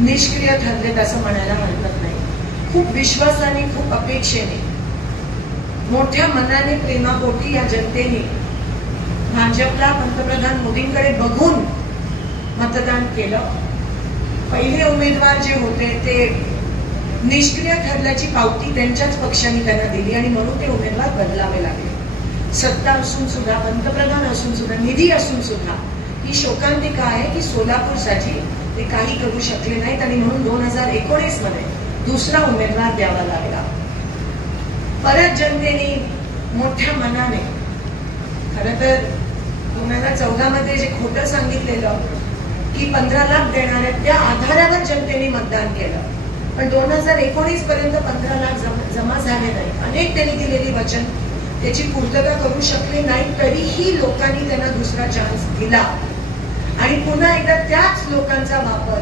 निष्क्रिय ठरलेत असं म्हणायला हरकत नाही. खूप विश्वासाने, खूप अपेक्षेने, मोठ्या मनाने, प्रेमापोटी या जनतेने भाजपला, पंतप्रधान मोदींकडे बघून मतदान केलं. पहिले उमेदवार जे होते ते निष्क्रिय ठरल्याची पावती त्यांच्याच पक्षाने त्यांना दिली आणि म्हणून ते उमेदवार बदलावे लागले. सत्ता असून सुद्धा, पंतप्रधान असून सुद्धा, निधी असून सुद्धा ही शोकांतिका आहे की सोलापूरसाठी ते काही करू शकले नाहीत आणि म्हणून 2019 मध्ये दुसरा उमेदवार द्यावा लागला. परत जनतेने मोठ्या मनाने, खरं तर 2014 मध्ये जे खोटं सांगितलेलं की 15 लाख देणार आहेत त्या आधारावर जनतेने मतदान केलं, पण 2019 पर्यंत 15 लाख जमा झाले नाही. अनेक त्यांनी दिलेली वचन त्याची पूर्तता करू शकले नाही, तरीही लोकांनी त्यांना दुसरा चान्स दिला आणि पुन्हा एकदा त्याच लोकांचा वापर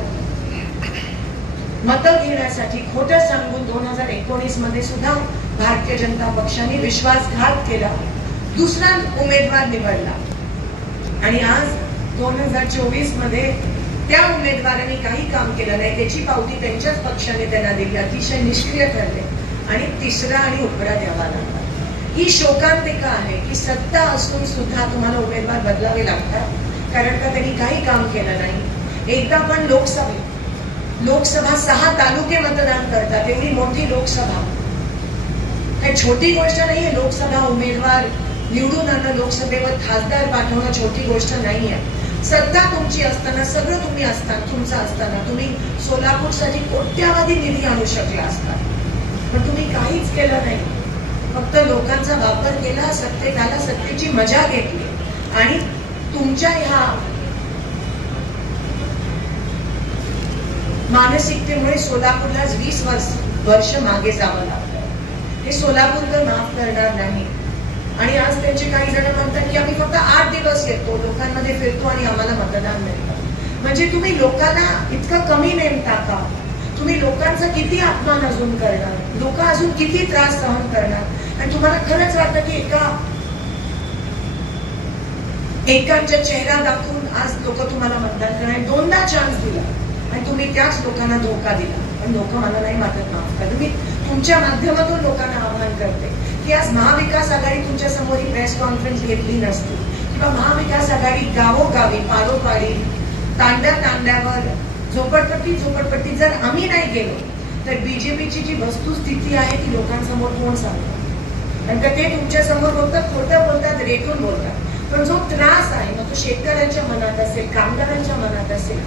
मतं घेण्यासाठी खोटं सांगून 2019 मध्ये सुद्धा भारतीय जनता पक्षाने विश्वासघात केला, दुसरा उमेदवार निवडला आणि आज 2024 मध्ये त्या उमेदवारांनी काही काम केलं नाही, त्याची पावती त्यांच्याच पक्षाने त्यांना दिली, अतिशय निष्क्रिय ठरले आणि तिसरा आणि उपरा द्यावा लागला. ही शोकांतिका आहे की सत्ता असून सुद्धा तुम्हाला उमेदवार बदलावे लागतात, कारण का त्यांनी काही काम केलं नाही. एकदा पण लोकसभा 6 तालुके मतदान करतात, एवढी मोठी लोकसभा काही छोटी गोष्ट नाहीये. लोकसभा उमेदवार निवडून आणणं, लोकसभेवर खासदार पाठवणं छोटी गोष्ट नाहीये. सत्ता तुमची असताना, सगळं तुम्ही असताना, तुमचं असताना तुम्ही सोलापूरसाठी कोट्यावधी निधी आणू शकला असता, पण तुम्ही काहीच केलं नाही. फक्त लोकांचा वापर केला, सत्तेत आला, सत्तेची मजा घेतली आणि तुमच्या ह्या मानसिकतेमुळे सोलापूरला 20 वर्ष मागे जावं लागलं. हे सोलापूरकर माफ करणार नाही. आणि आज त्यांचे काही जण म्हणतात की आम्ही फक्त 8 दिवस येतो, लोकांमध्ये फिरतो आणि आम्हाला मतदान मिळतं. म्हणजे तुम्ही लोकांना इतकं कमी नेमता का? तुम्ही लोकांचा किती अपमान अजून करणार, लोक अजून किती त्रास सहन करणार? आणि तुम्हाला खरंच वाटतं की एकांच्या चेहरा दाखवून आज लोक तुम्हाला मतदान करणार? 2दा चान्स दिला आणि तुम्ही त्याच लोकांना धोका दिला. पण लोक मला नाही मागत माफ करा. मी तुमच्या माध्यमातून लोकांना आवाहन करते की आज महाविकास आघाडी तुमच्या समोर ही प्रेस कॉन्फरन्स घेतली नसती किंवा महाविकास आघाडी गावोगावी, पाडोपाडी, तांड्यावर, झोपडपट्टी जर आम्ही नाही गेलो तर बीजेपीची जी वस्तुस्थिती आहे ती लोकांसमोर कोण सांगतं? कारण का ते तुमच्या समोर बोलतात, खोटं बोलतात, रेटून बोलतात. पण जो त्रास आहे मग तो शेतकऱ्यांच्या मनात असेल, कामगारांच्या मनात असेल,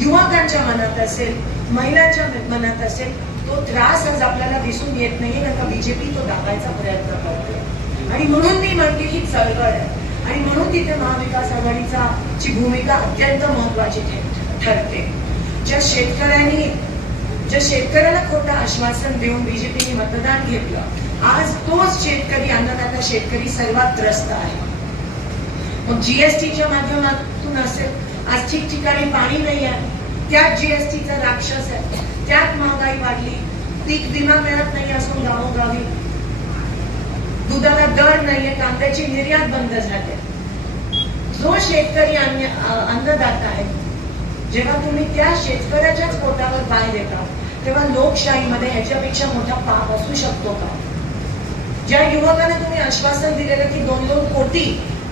युवकांच्या मनात असेल, महिलांच्या मनात असेल, तो त्रास आज आपल्याला दिसून येत नाहीये, कारण का बीजेपी तो दाबायचा प्रयत्न करते. आणि म्हणून मी म्हणते ही चळवळ आहे आणि म्हणून तिथे महाविकास आघाडीचा ची भूमिका अत्यंत महत्वाची ठरते. ज्या शेतकऱ्याला खोटं आश्वासन देऊन बीजेपीने मतदान घेतलं, आज तोच शेतकरी, अन्नदाता शेतकरी सर्वात त्रस्त आहे. मग जीएसटीच्या माध्यमातून असेल, आज ठिकठिकाणी पाणी नाही आहे, त्यात जीएसटीचा राक्षस आहे, त्यात महागाई वाढली, पीक विमा मिळत नाही असून गावोगावी, दुधाला दर नाहीये, कांद्याची निर्यात बंद झाली. जो शेतकरी अन्नदाता आहे, जेव्हा तुम्ही त्या शेतकऱ्याच्याच पोटावर पाय देता तेव्हा लोकशाहीमध्ये ह्याच्यापेक्षा मोठा पाप असू शकतो का? ज्या युवकांना तुम्ही आश्वासन दिलेलं की 2-2 कोटी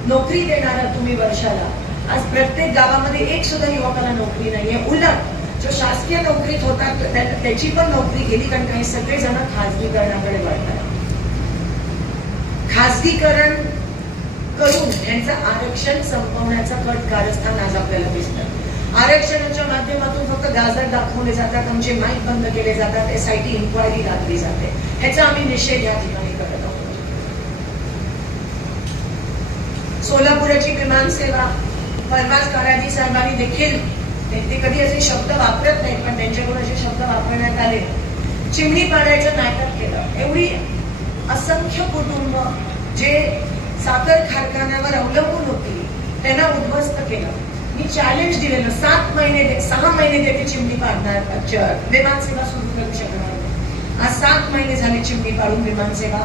नोकरी देणार तुम्ही वर्षाला, आज प्रत्येक गावामध्ये एक सुद्धा युवकाला नोकरी नाहीये. उलट जो शासकीय नोकरीत होता त्याची पण नोकरी गेली, कारण काही सगळेजण खासगीकरणाकडे वळतात. खासगीकरण करून त्यांचं आरक्षण संपवण्याचा कट कारस्थान आज आपल्याला दिसतं. आरक्षणाच्या माध्यमातून फक्त गाजर दाखवले जातात, आमचे माईक बंद केले जातात, एसआयटी इन्क्वायरी घातली जाते. ह्याचा आम्ही निषेध या ठिकाणी करत आहोत. सोलापुराची विमानसेवा परवाच कराजी साहेबांनी देखील, ते कधी असे शब्द वापरत नाहीत पण त्यांच्याकडून असे शब्द वापरण्यात आले, चिमणी पाडायचं नाटक केलं. एवढी असंख्य कुटुंब जे साखर कारखान्यावर अवलंबून होती त्यांना उद्ध्वस्त केलं. मी चॅलेंज दिलेलं 6 महिने ते चिमणी पाडणार, विमानसेवा सुरू करू शकणार. आज 7 महिने झाले चिमणी पाडून विमानसेवा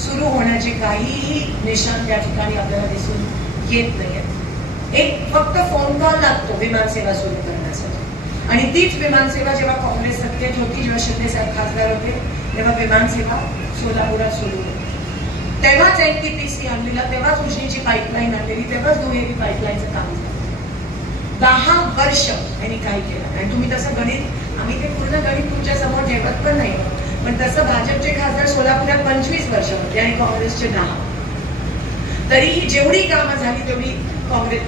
सुरू होण्याचे काहीही निशाण त्या ठिकाणी आपल्याला दिसून येत नाहीये. एक फक्त फोन कॉल लागतो विमानसेवा सुरू करण्यासाठी. आणि तीच विमानसेवा जेव्हा काँग्रेस सत्तेत होती, जेव्हा शिंदे साहेब खासदार होते, तेव्हा विमानसेवा सोलापुरात सुरू होती. तेव्हाच NTPC आणलेला, तेव्हाच उजनीची पाईपलाईन आणलेली, तेव्हाच दुहेरी पाईपलाईनचं काम झालं. 10 वर्ष त्यांनी काय केलं. आणि तुम्ही तसं गणित, आम्ही ते पूर्ण गणित तुमच्या समोर ठेवत पण नाही, पण तसं भाजपचे खासदार सोलापुरात 25 वर्ष होते आणि काँग्रेसचे 10. तरीही जेवढी कामं झाली तेवढी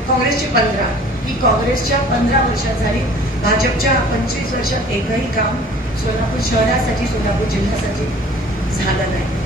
काँग्रेसची 15, ही काँग्रेसच्या 15 वर्षात झाली. भाजपच्या 25 वर्षात एकही काम सोलापूर शहरासाठी, सोलापूर जिल्ह्यासाठी झालं नाही.